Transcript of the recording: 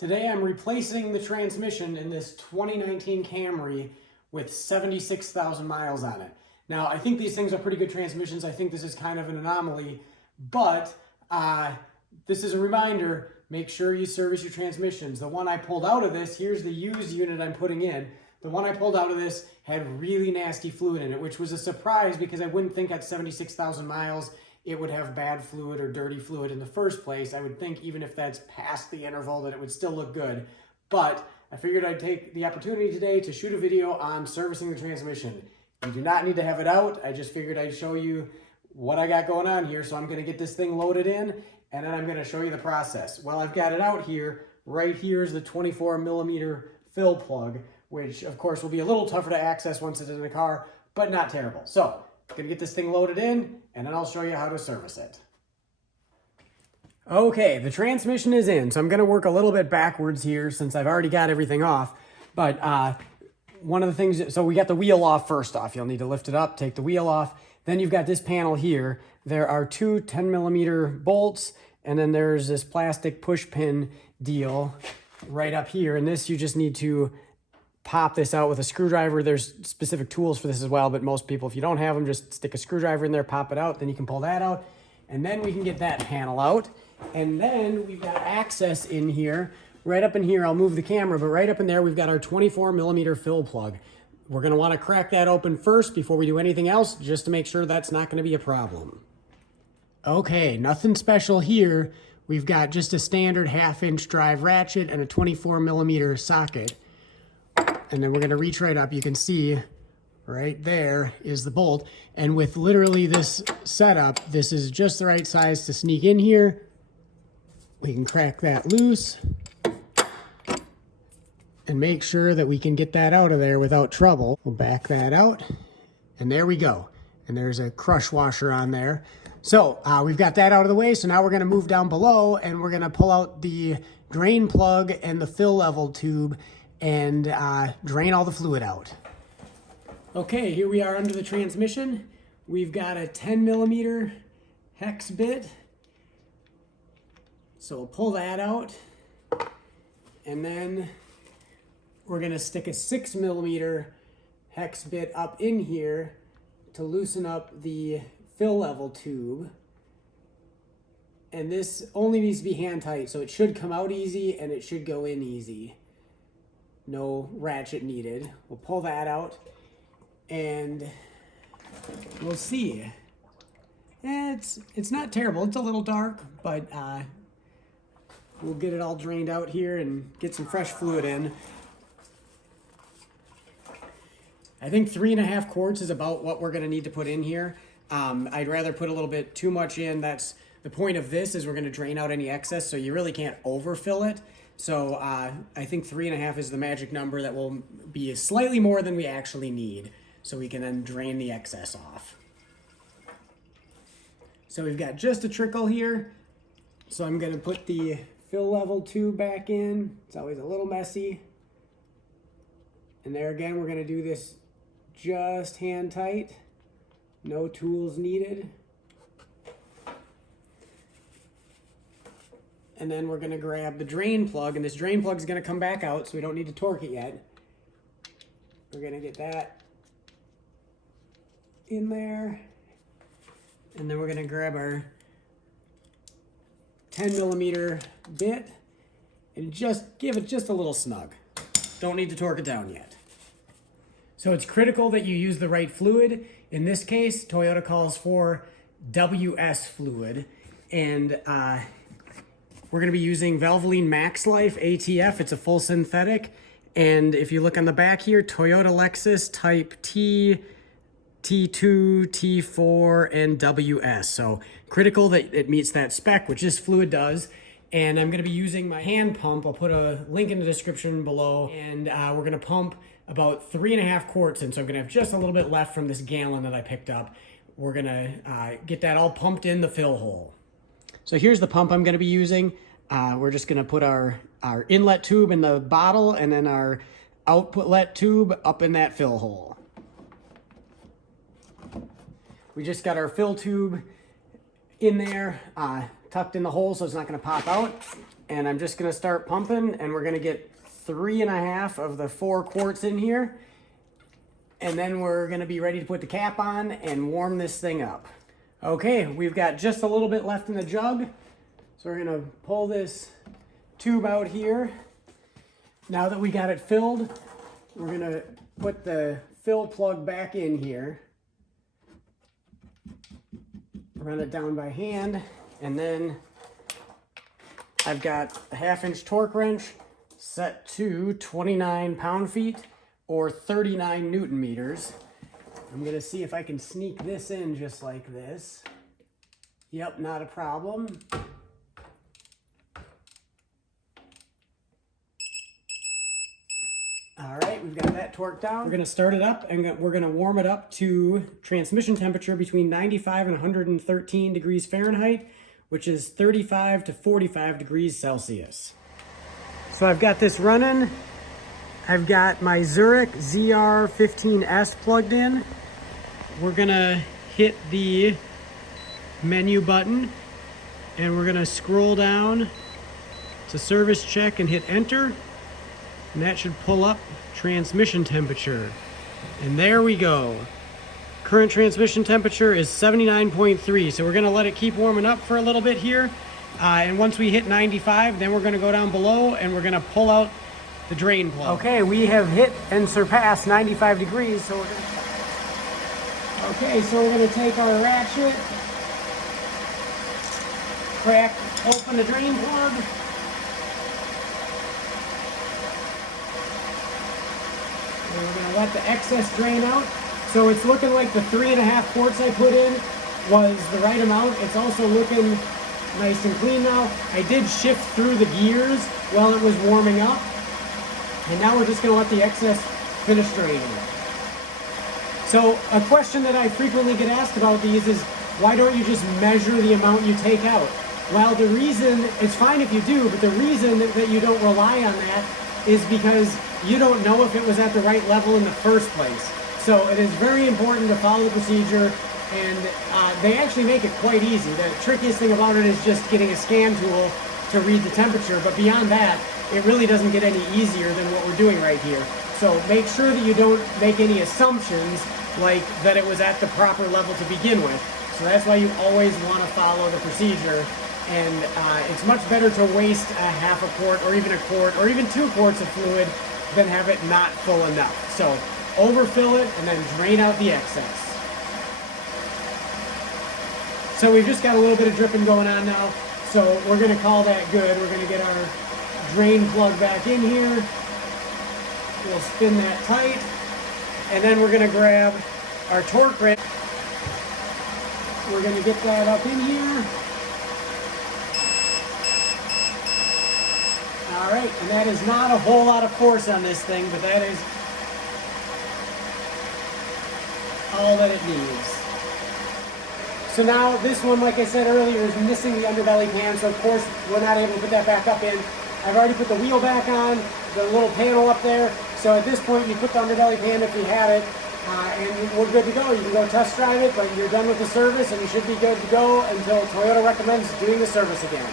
Today I'm replacing the transmission in this 2019 Camry with 76,000 miles on it. Now, I think these things are pretty good transmissions. I think this is kind of an anomaly, but this is a reminder, make sure you service your transmissions. The one I pulled out of this, here's the used unit I'm putting in. The one I pulled out of this had really nasty fluid in it, which was a surprise because I wouldn't think at 76,000 miles it would have bad fluid or dirty fluid in the first place. I would think even if that's past the interval that it would still look good. But I figured I'd take the opportunity today to shoot a video on servicing the transmission. You do not need to have it out. I just figured I'd show you what I got going on here. So I'm gonna get this thing loaded in and then I'm gonna show you the process. Well, I've got it out here. Right here is the 24mm fill plug, which of course will be a little tougher to access once it's in the car, but not terrible. So I'm gonna get this thing loaded in and then I'll show you how to service it. Okay, the transmission is in, so I'm gonna work a little bit backwards here since I've already got everything off. But one of the things, so we got the wheel off first off. You'll need to lift it up, take the wheel off. Then you've got this panel here. There are two 10mm bolts, and then there's this plastic push pin deal right up here. And this, you just need to pop this out with a screwdriver. There's specific tools for this as well, but most people, if you don't have them, just stick a screwdriver in there, pop it out, then you can pull that out. And then we can get that panel out. And then we've got access in here. Right up in here, I'll move the camera, but right up in there, we've got our 24mm fill plug. We're gonna wanna crack that open first before we do anything else, just to make sure that's not gonna be a problem. Okay, nothing special here. We've got just a standard 1/2" drive ratchet and a 24mm socket. And then we're gonna reach right up. You can see right there is the bolt. And with literally this setup, this is just the right size to sneak in here. We can crack that loose and make sure that we can get that out of there without trouble. We'll back that out and there we go. And there's a crush washer on there. So we've got that out of the way. So now we're gonna move down below and we're gonna pull out the drain plug and the fill level tube and drain all the fluid out. Okay, here we are under the transmission. We've got a 10mm hex bit. So we'll pull that out. And then we're gonna stick a 6mm hex bit up in here to loosen up the fill level tube. And this only needs to be hand tight, so it should come out easy and it should go in easy. No ratchet needed. We'll pull that out and we'll see. It's not terrible. It's a little dark, but we'll get it all drained out here and get some fresh fluid in. I think 3.5 quarts is about what we're gonna need to put in here. I'd rather put a little bit too much in. That's the point of this, is we're gonna drain out any excess, so you really can't overfill it. So I think 3.5 is the magic number that will be slightly more than we actually need, so we can then drain the excess off. So we've got just a trickle here. So I'm gonna put the fill level tube back in. It's always a little messy. And there again, we're gonna do this just hand tight. No tools needed. And then we're gonna grab the drain plug, and this drain plug is gonna come back out, so we don't need to torque it yet. We're gonna get that in there. And then we're gonna grab our 10mm bit and just give it just a little snug. Don't need to torque it down yet. So it's critical that you use the right fluid. In this case, Toyota calls for WS fluid, and we're gonna be using Valvoline Max Life ATF. It's a full synthetic. And if you look on the back here, Toyota Lexus Type T, T2, T4, and WS. So critical that it meets that spec, which this fluid does. And I'm gonna be using my hand pump. I'll put a link in the description below. And we're gonna pump about 3.5 quarts in. So I'm gonna have just a little bit left from this gallon that I picked up. We're gonna get that all pumped in the fill hole. So here's the pump I'm gonna be using. We're just gonna put our inlet tube in the bottle and then our outlet tube up in that fill hole. We just got our fill tube in there, tucked in the hole so it's not gonna pop out. and I'm just gonna start pumping, and we're gonna get 3.5 of the 4 quarts in here, and then we're gonna be ready to put the cap on and warm this thing up. Okay, we've got just a little bit left in the jug, so we're gonna pull this tube out here. Now that we got it filled, we're gonna put the fill plug back in here, run it down by hand, and then I've got a 1/2-inch torque wrench set to 29 pound-feet or 39 Newton meters. I'm gonna see if I can sneak this in just like this. Yep, not a problem. All right, we've got that torqued down. We're gonna start it up and we're gonna warm it up to transmission temperature between 95 and 113 degrees Fahrenheit, which is 35 to 45 degrees Celsius. So I've got this running. I've got my Zurich ZR15S plugged in. We're gonna hit the menu button and we're gonna scroll down to service check and hit enter. And that should pull up transmission temperature. And there we go. Current transmission temperature is 79.3. So we're gonna let it keep warming up for a little bit here. And once we hit 95, then we're gonna go down below and we're gonna pull out the drain plug. Okay, we have hit and surpassed 95 degrees. So we're gonna take our ratchet, crack open the drain plug. And we're gonna let the excess drain out. So it's looking like the 3.5 quarts I put in was the right amount. It's also looking nice and clean now. I did shift through the gears while it was warming up. And now we're just gonna let the excess finish draining. So a question that I frequently get asked about these is, why don't you just measure the amount you take out? Well, the reason, it's fine if you do, but the reason that you don't rely on that is because you don't know if it was at the right level in the first place. So it is very important to follow the procedure, and they actually make it quite easy. The trickiest thing about it is just getting a scan tool to read the temperature, but beyond that, it really doesn't get any easier than what we're doing right here. So make sure that you don't make any assumptions like that it was at the proper level to begin with. So that's why you always want to follow the procedure. And it's much better to waste a 1/2 quart or even a quart or even 2 quarts of fluid than have it not full enough. So overfill it and then drain out the excess. So we've just got a little bit of dripping going on now. So we're gonna call that good. We're gonna get our drain plug back in here. We'll spin that tight. And then we're gonna grab our torque wrench. We're gonna get that up in here. All right, and that is not a whole lot of force on this thing, but that is all that it needs. So now this one, like I said earlier, is missing the underbelly pan, so of course we're not able to put that back up in. I've already put the wheel back on, the little panel up there, so at this point you put the underbelly pan if you have it, and we're good to go. You can go test drive it, but you're done with the service and you should be good to go until Toyota recommends doing the service again.